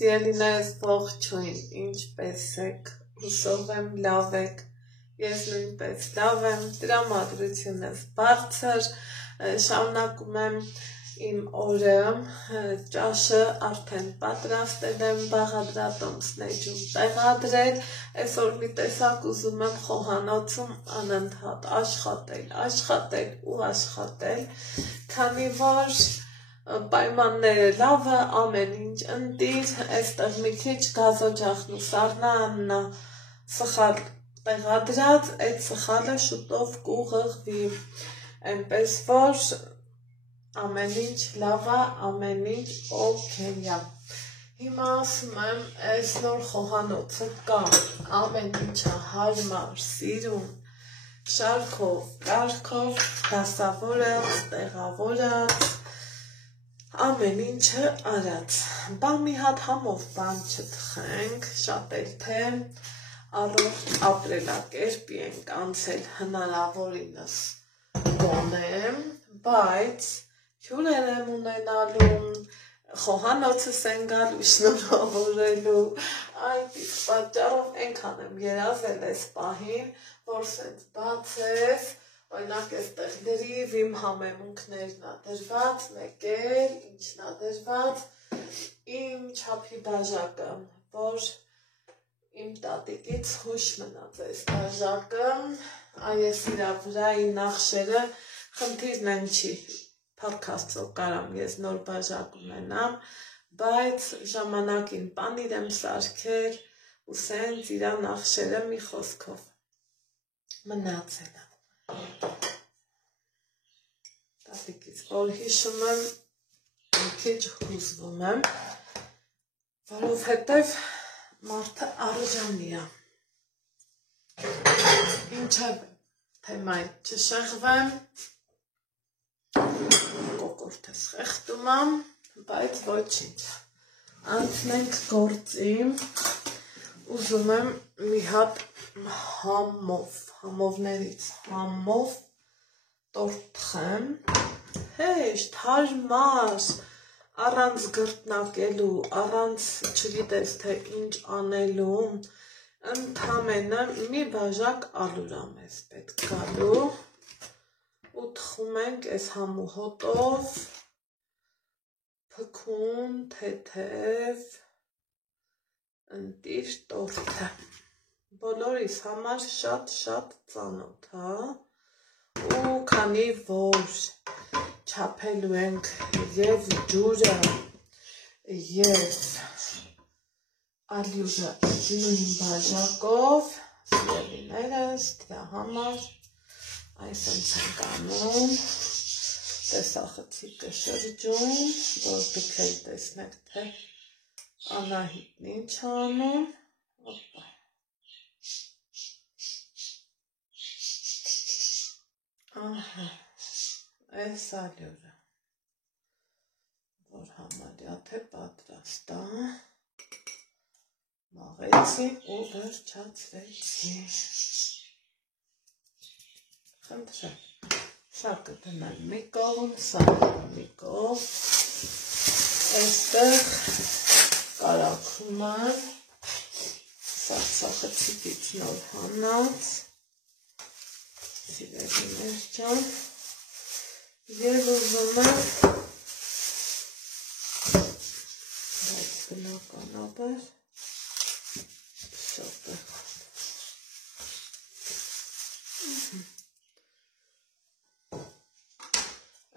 Սիրելիներս ողջույն, ինչպես եք, հուսով եմ լավ եք, ես նույնպես լավ եմ, տրամադրությունս բարձր, շարունակում եմ իմ օրը, ճաշը արդեն պատրաստել եմ, բաղադրատոմսներում տեղադրել, այսօր մի տեսակ ուզում եմ խոհանոցում անընդհատ աշխատել ու աշխատել, քանի որ պայմանները լավը, ամեն ինչ ընտիր, այստեղ մի քիչ գազօջախն ու սառնանա սխալ տեղադրած, այդ սխալը շուտով կուղղվի, այնպես որ ամեն ինչ լավ է, ամեն ինչ օքեյ է։ Հիմա ասում եմ, այս նոր խոհանոցը կա, ամեն ինչը հարմար, սիրուն, շարքով, կարգով, դասավորած, տեղավորած, ամեն ինչը արած, բա մի հատ համով բան չթխենք, շատ էլ թե առողջ ապրելակերպի ենք անցել հնարավորինս գոնեմ, բայց հյուրեր եմ ունենալու, խոհանոցս են գալու շնորհավորելու, այդ իսկ պատճառով այնքան եմ երազել այս պահին, որ սենց բացես, օրինակ այստեղ գրիվ իմ համեմունքներն ա դրված, մեկ էլ ինչն ա դրված, իմ չափի բաժակը, որ իմ տատիկից հույժ մնաց այս բաժակը, այս իրա վրայի նախշերը խնդիրն են չի, փառք Աստծո կարամ ես նոր բաժակ ունենամ, բայց ժամանակին պանիր եմ սարքել ու սենց իրա նախշերը մի խոսքով մնացել է։ Տատիկից որ հիշում եմ, մի քիչ հուզվում եմ, որովհետև մարդը արժանի է։ Ինչև թեմային չշեղվեմ, կոկորդս խեղդում եմ, բայց ոչինչ։ Անցնենք գործի, ուզում եմ մի հատ համովներից համով տորտ թխեմ, հեշտ, հարմար, առանց գրտնակելու, առանց չգիտես թե ինչ անելու, ընդամենը մի բաժակ ալուրա մեզ պետք գալու ու թխում ենք այս համու հոտով, փքուն, թեթև, ընտիր տորթը, բոլորիս համար շատ ծանոթ, ու քանի որ չափելու ենք և ջուրը և ալյուրը նույն բաժակով, սիրելիներս, դրա համար այսպես ենք անում, տեսախցիկը շրջում, որ դուք էլ տեսնեք, թե Անահիտն ինչ անում, ահա, այս ալյուրը, որ համարյա թե պատրաստ է, մաղեցի ու վերջացրեցի, խնդրեմ, սա կդնեմ մի կողմ, սա մի կողմ, այստեղ կարագում եմ, սարսախցիկից նոր հանած, սիրելիներ ջան, և ուզում եմ, բայց բնականաբար, շատ է,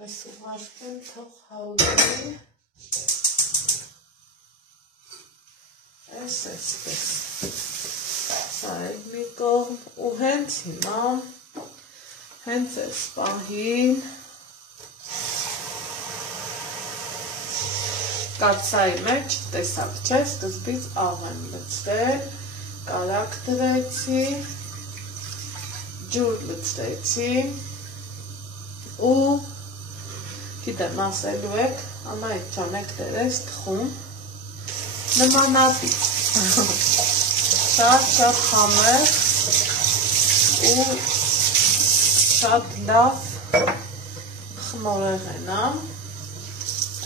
այս ուղարկեմ թող հաուդի, այսպես, սա էլ մի կողմ, ու հենց հիմա, հենց այս պահին, կացայի մեջ, տեսակ չէ, սկզբից աղ եմ լցրել, կարագ դրեցի, ջուր լցրեցի, ու գիտեմ ասելու եք, ամայիտ ճան եք դերես թխում, նմանատիպ, շատ համեղ ու շատ լավ խմորեղեն,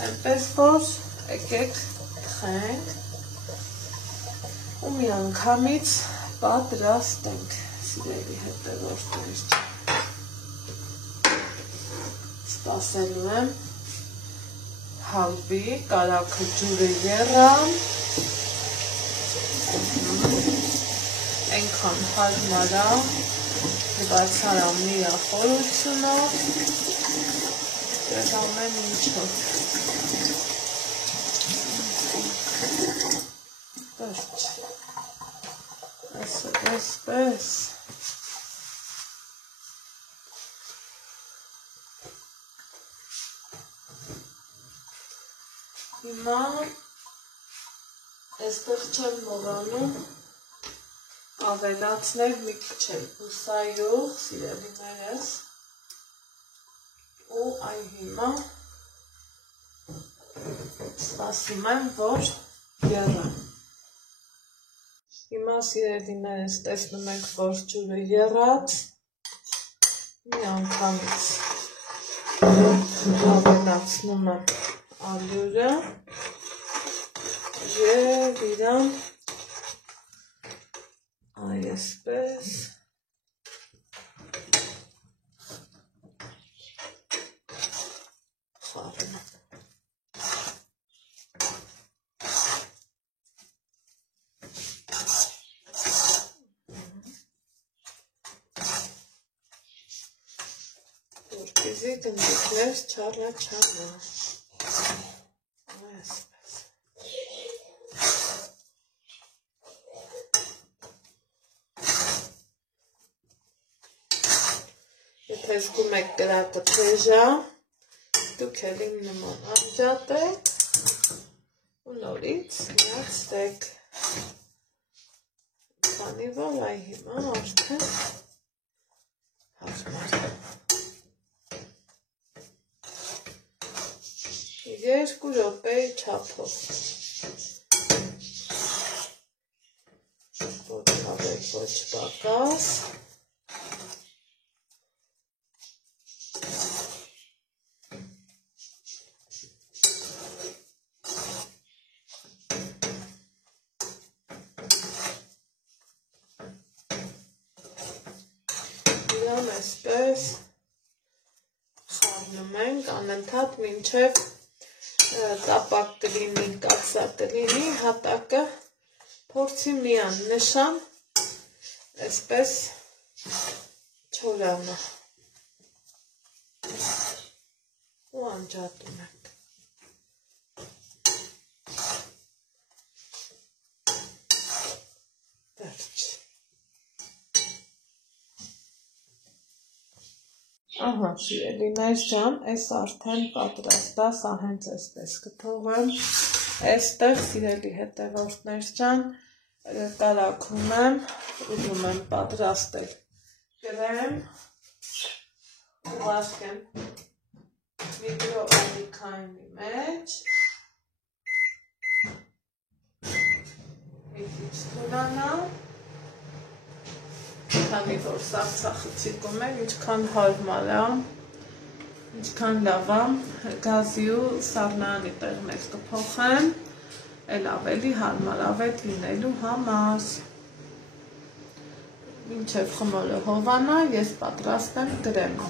այնպես որ եկեք թխենք, միանգամից պատրաստենք սիրելի հետևորդներ։ Սպասելու եմ հալվի, կարագը ջուրը եռամ, այնքան հարմար է, բացառամ միախորությունով, դեռ ամեն ինչով։ Այսպես։ Հիմա այստեղ չեմ մոռանում ավելացնել մի քիչ բուսայուղ, սիրելիներս, ու այ հիմա սպասում եմ, որ եռա։ Հիմա սիրելիներս տեսնում եք, որ ջուրը եռած, միանգամից ավելացնում եմ ալյուրը և իրան այսպես խառնում։ Որպեսզի գնդիկներ չառաջանա։ Այսպես։ Եթե զգում եք կրակը թեժ է, դուք էլ իմ նման անջատեք ու նորից միացրեք։ Քանի որ այ հիմա արդեն հարմար է։ 2 րոպեի չափով։ Ոչ ավելի, ոչ պակաս։ Իրան այսպես խառնում ենք անընդհատ մինչև կապակ կլինի, կաթսա կլինի, հատակը փորձի միան նշան, այսպես չորանը ու անջատում ենք։ Վերջ։ Ահա, սիրելիներ ջան, այս արդեն պատրաստ է, սա հենց այսպես կթողեմ։ Այստեղ, սիրելի հետևորդներ ջան, կարագում եմ, ուզում եմ պատրաստել կրեմ, ուղարկեմ միկրոօլիքայինի մեջ, մի քիչ թուլանա, քանի որ սա ծախծիկում է, ինչքան հարմար է, ինչքան լավ է, գազի ու սառնարանի տեղներ կփոխեմ, էլ ավելի հարմարավետ լինելու համար։ Մինչև խմորը հովանա, ես պատրաստ եմ կրեմը։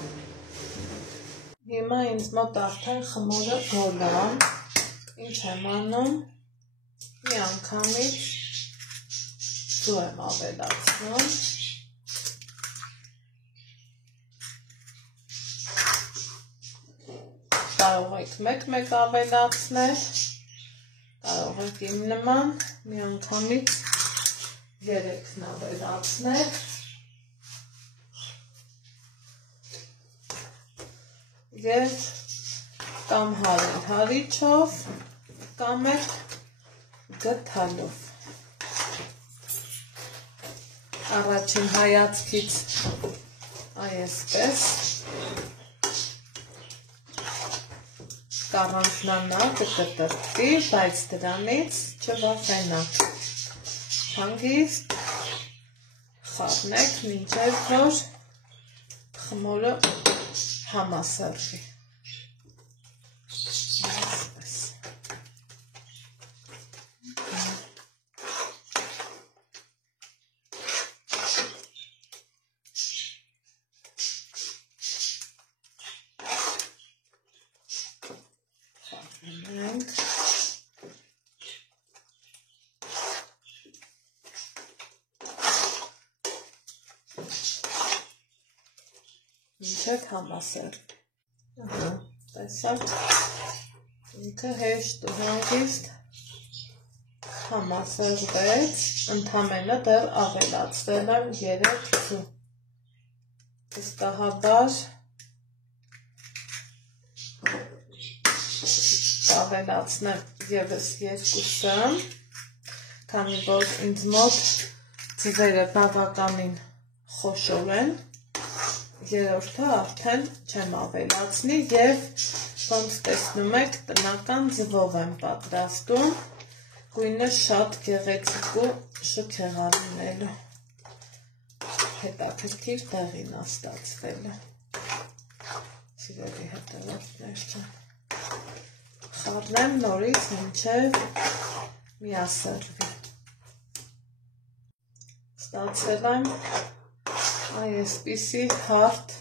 Հիմա ինձ մոտ արդեն խմորը գոլ է, ինչ եմ անում, միանգամից ձու եմ ավելացնում։ Կարող եք մեկ-մեկ ավելացնել, կարող եք իմ նման միանգամից 3-ն ավելացնել և կամ հարել հարիչով, կամ էլ գթալով։ Առաջին հայացքից այսպես կառանձնանա, կկտրտվի, բայց դրանից չվախենաք։ Հանգիստ խառնեք, մինչև որ խմորը համասարվի։ մինչև համասեր։ Տեսակ, ինքը հեշտ ու հանգիստ համասերվեց, ընդամենը դեռ ավելացրել եմ 3 ձու։ Վստահաբար ավելացնեմ ևս 2-ը, քանի որ ինձ մոտ ձվերը բավականին խոշոր են, 3-ը արդեն չեմ ավելացնի և ոնց տեսնում եք տնական ձվով եմ պատրաստում, գույնը շատ գեղեցիկ ու շքեղ է լինելու, հետաքրքիր տեղին է ստացվելու, սիրելի հետևորդներ ջան, խառնեմ նորից մինչև միասրվի, ստացել եմ այսպիսի հարթ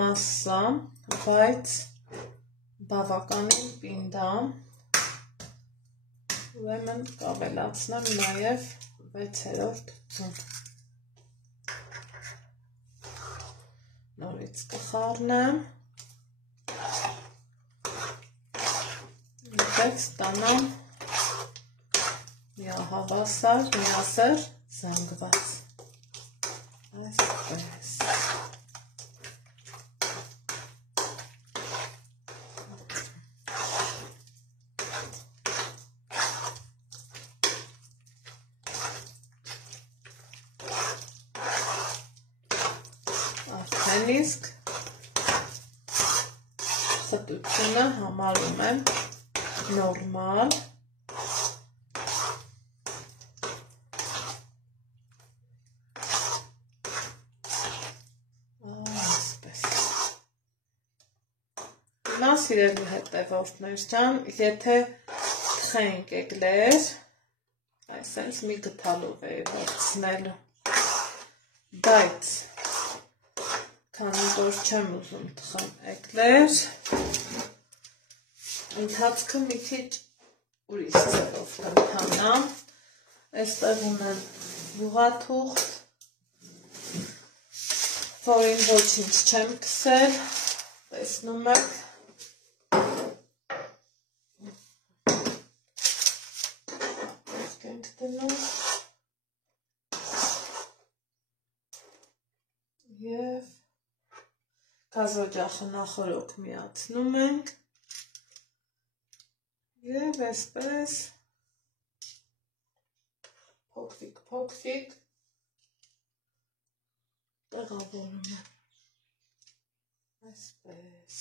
մասսա, բայց բավականին պինդ է, ուրեմն կավելացնեմ նաև 6-րդ ձուն, նորից կխառնեմ, Teď stanu միահավասար, միասր, զանգված, այսպես, արդեն իսկ խտությունը համարում եմ նորմալ, այսպես, հիմա սիրելի հետևորդներ ջան, եթե թխենք եկլեր, այսենց մի գթալով է վերցնելու, բայց քանի որ չեմ ուզում թխեմ եկլեր, ընթացքը մի քիչ ուրիշ ձևով կընթանամ, այստեղ ունեմ յուղաթուղթ, որին ոչինչ չեմ քսել, տեսնում եք, ենք դնում և գազօջախը նախորոք միացնում ենք և այսպես փոքրիկ տեղավորում եմ, այսպես,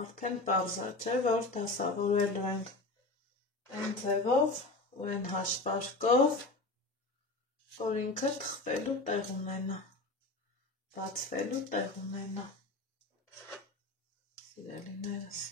արդեն պարզ է, չէ, որ դասավորելու ենք այն ձևով ու այն հաշվարկով, որ ինքը թխվելու տեղ ունենա, բացվելու տեղ ունենա, սիրելիներս։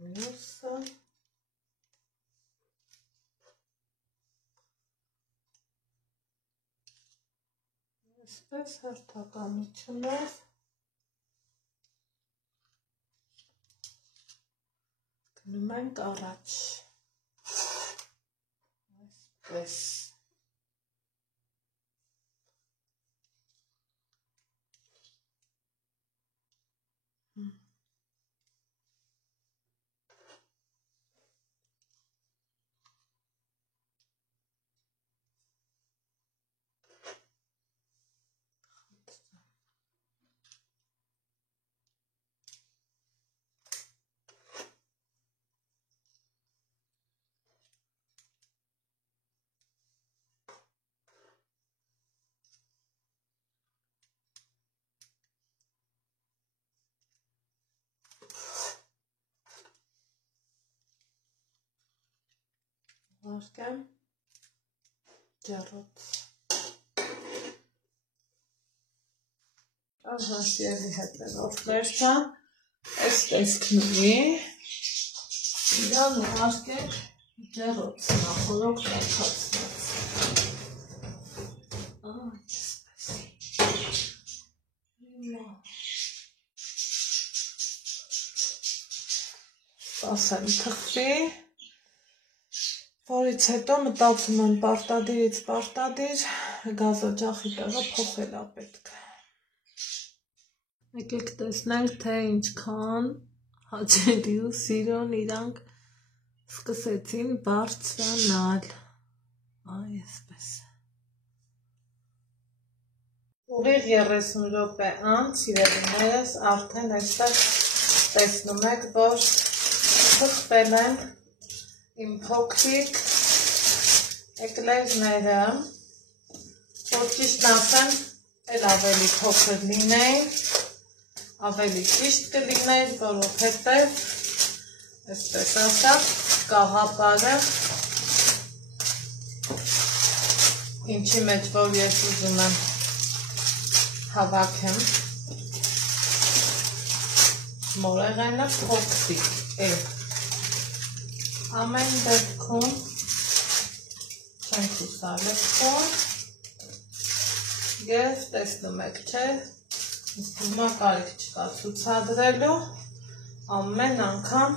Մյուսը այսպես հերթականությունով գնում ենք առաջ, այսպես, Վարկեմ ջեռոց Ահասիելի հետևով վերջան այս տեսքնուի իրան ուղարկեք ջեռոց նախորոք ներքացնած Սպասեմ թխվի, որից հետո մտածում եմ պարտադիրից պարտադիր գազօջախի տեղը փոխելա պետք։ Եկեք տեսնենք, թե ինչքան հաճելի ու սիրուն իրանք սկսեցին բարձրանալ։ Այ այսպես։ Ուղիղ 30 րոպե անց սիրելիներս արդեն այստեղ տեսնում եք, որ թխվել են իմ փոքրիկ էկլերները, որ ճիշտ ասեմ, էլ ավելի փոքր լինեին, ավելի ճիշտ կլիներ, որովհետև, այսպես ասած, կաղապարը, ինչի մեջ, որ ես ուզում եմ հավաքեմ, մորեղենը փոքրիկ է։ Ամեն դեպքում չենք ուսալեքվում և տեսնում եք, չէ, հիմա կարիք չկա ցուցադրելու, ամեն անգամ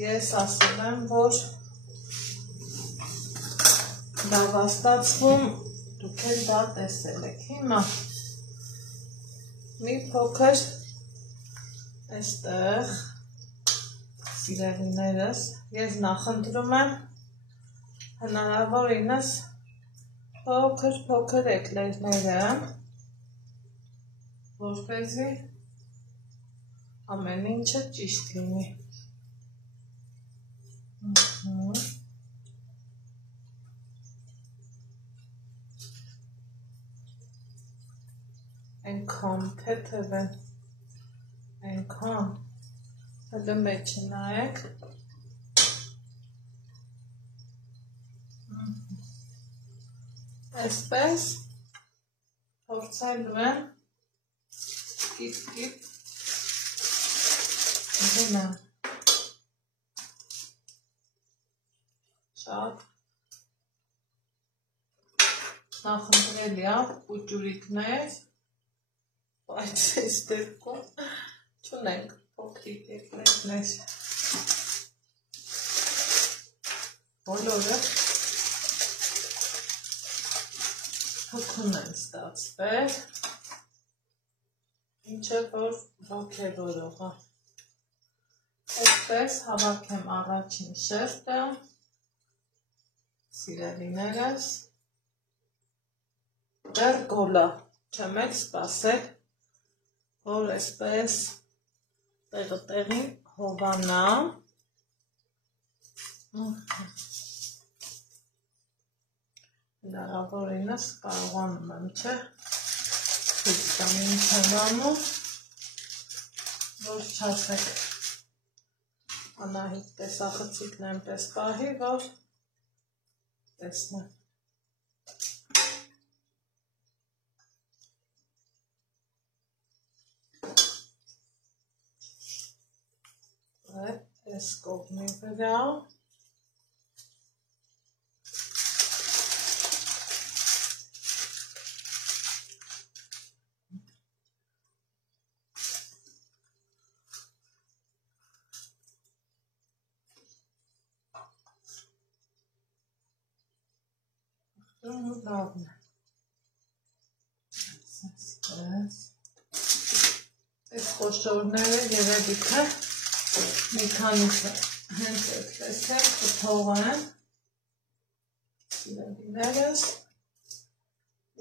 ես ասում եմ, որ լավ ստացվում, դուք էլ դա տեսել եք։ Հիմա մի փոքր այստեղ սիրելիներս, ես նախընտրում եմ հնարավորինս փոքր էկլերները, որպեսզի ամեն ինչը ճիշտ լինի։ Այնքան թեթև են, այնքան հələ մեջը նայեք, այսպես փորձելու եմ կիպ-կիպ դնեմ, շատ նախընտրելի է պուճուրիկներ, բայց այս դեպքում չունենք փոքրիկ էկլերներ, բոլորը հոգուն են ստացվել, ինչը որ ոգևորող է։ Այսպես հավաքեմ առաջին շերտը, սիրելիներս, դեռ գոլա, չեմ էլ սպասել, որ այսպես տեղը տեղին հովանա, հնարավորինս կարողանում եմ, չէ, ցույց տամ ինչ եմ անում, որ չասեք Անահիտ տեսախցիկն այնպես պահի, որ տեսնեմ։ Այս կողմի վրա լավն է։ Այս խոշորները երևի թե մի քանիսը հենց այդպես է կթողեմ սիրելիներս,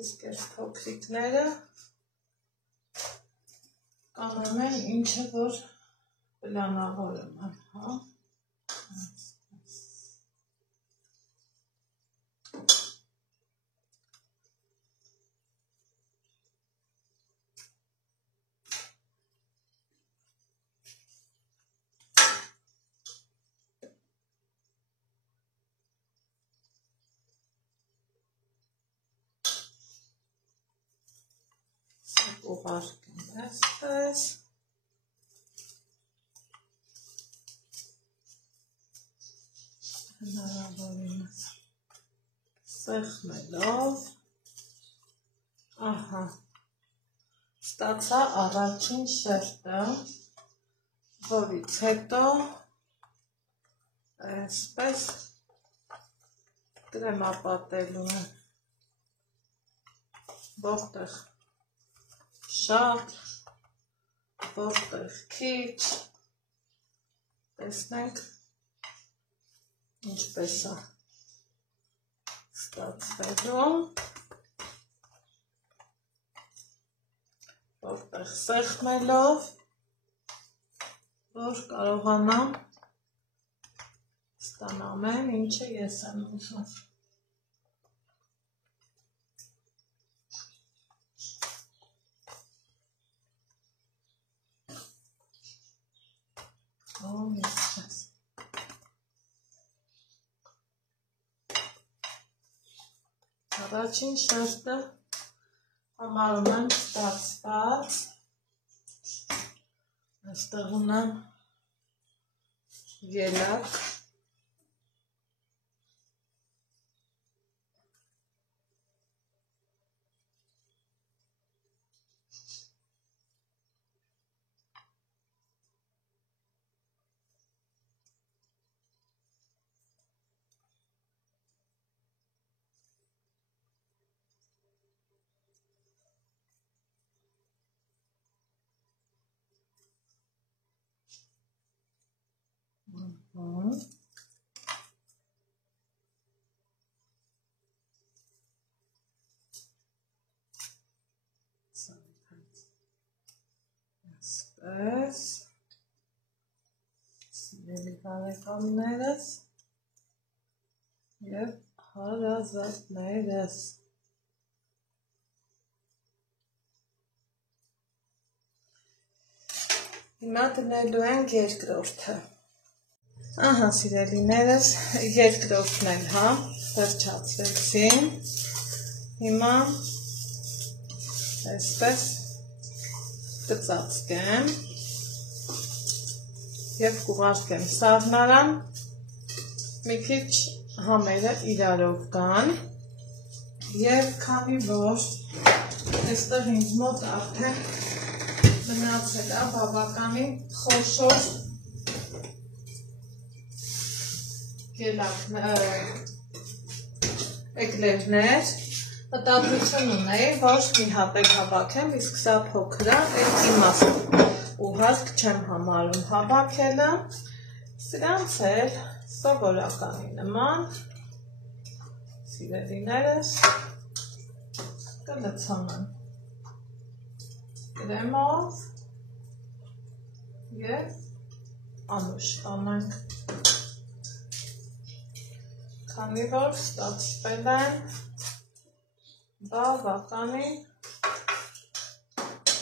իսկ այս փոքրիկները կանեմ են ինչը որ պլանավորում եմ, հա։ կուղարկեմ այսպես, հնարավորինս սեղմելով, ահա, ստացա առաջին շերտը, որից հետո այսպես կրեմապատելու եմ, որտեղ շատ, որտեղ քիչ, տեսնենք ինչպես է ստացվելու, որտեղ սեղմելով, որ կարողանամ ստանամ եմ, ինչը ես եմ ուզում։ Առաջին շերտը համարում եմ ստացված, այստեղ ունեմ ելակ, այսպես, սիրելի բարեկամներս և հարազատներս, հիմա դնելու ենք երկրորդը, ահա սիրելիներս, երկրորդն էլ հա, վերջացվեցին, հիմա այսպես կծածկեմ և կուղարկեմ սառնարան, մի քիչ համերը իրարով գան և քանի որ այստեղ ինձ մոտ արդեն մնացել է բավականին խոշոր էկլերներ, մտադրություն ունեի, որ մի հատեք հավաքեմ, իսկ սա փոքր է, այդ իմաստով ու հարկ չեմ համարում հավաքելը, սրանց էլ սովորականի նման, սիրելիներս, կլցանեմ կրեմով և անուշ տանենք, քանի որ ստացվել են բավականին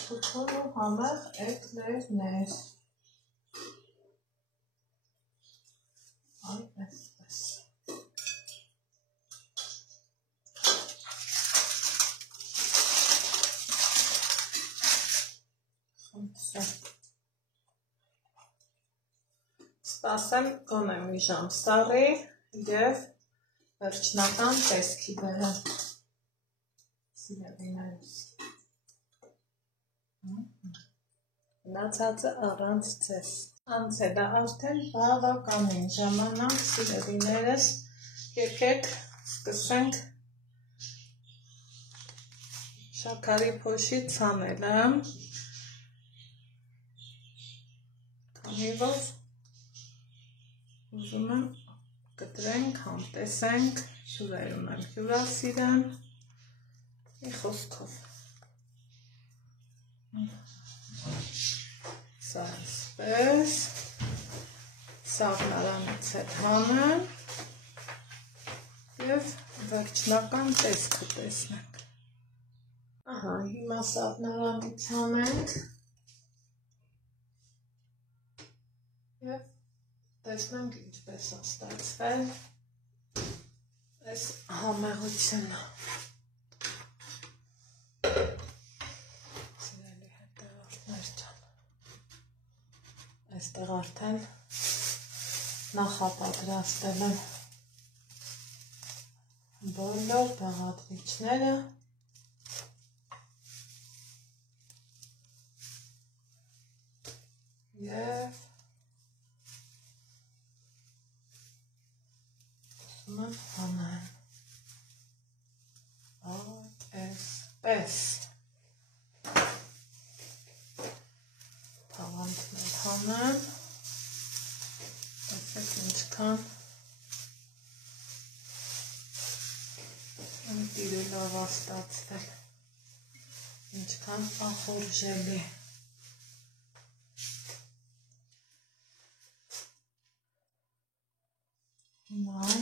թութուն ու համեղ էկլերներ, այ այսպես, սպասեմ գոնե մի ժամ սառի և վերջնական տեսքի բերեմ, սիրելիներս, մնացածը առանց ձեզ, անցել է արդեն բավականին ժամանակ, սիրելիներս, եկեք սկսենք շաքարի փոշի ցանելը, քանի որ ուզում եմ կտրենք, համտեսենք, հյուրերում եմ հյուրասիրեմ, մի խոսքով, սա այսպես, սառնարանից հետ հանեմ և վերջնական տեսքը տեսնենք, ահա հիմա սառնարանից հանենք և տեսնենք ինչպես է ստացվել այս համեղությունը, այստեղ արդեն նախապատրաստել եմ բոլոր բաղադրիչները և ուզում եմ հանեմ այսպես թաղանթներ հանեմ տեսեք ինչքան տիրելով ստացվել ինչքան ախորժելի հիմա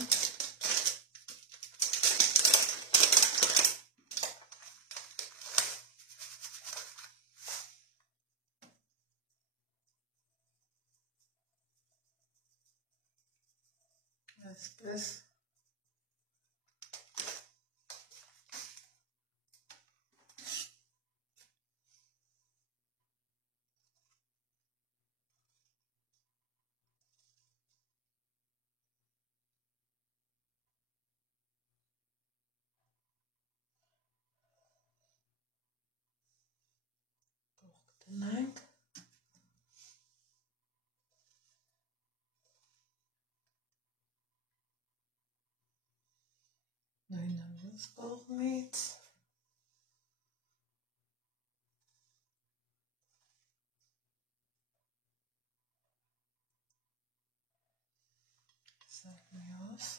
այսպես տնենք նույնը մյուս կողմից սա մյուս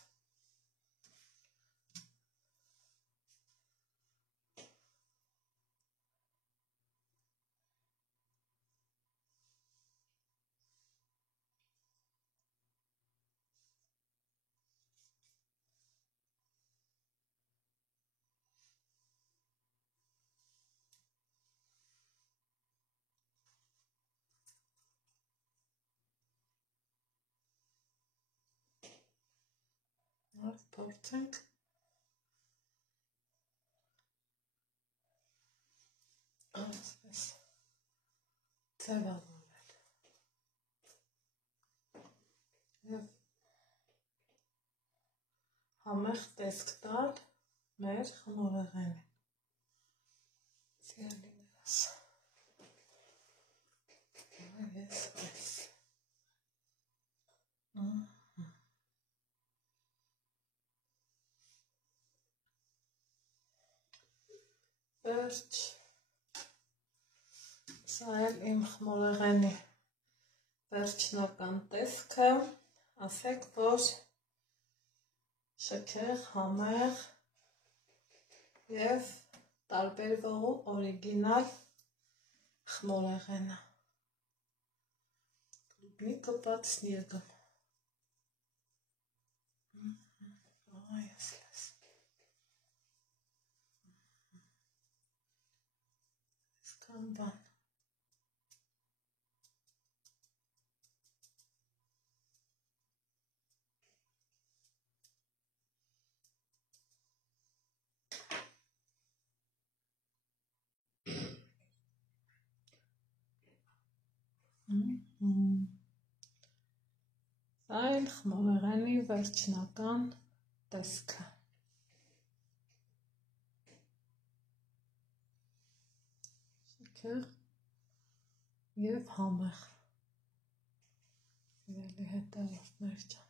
փորձենք այսպես ձևավորել և համեղ տեսք տալ մեր խմորեղենին սիրելիներս ես այս վերջ սա էլ իմ խմորեղենի վերջնական տեսքը ասեք որ շքեղ համեղ և տարբերվող օրիգինալ խմորեղենը Клубника под снегом. Скамбан. Այլ խմորեղենի վերջնական տեսքը շքեղ և համեղ սիրելի հետևորդներ ջան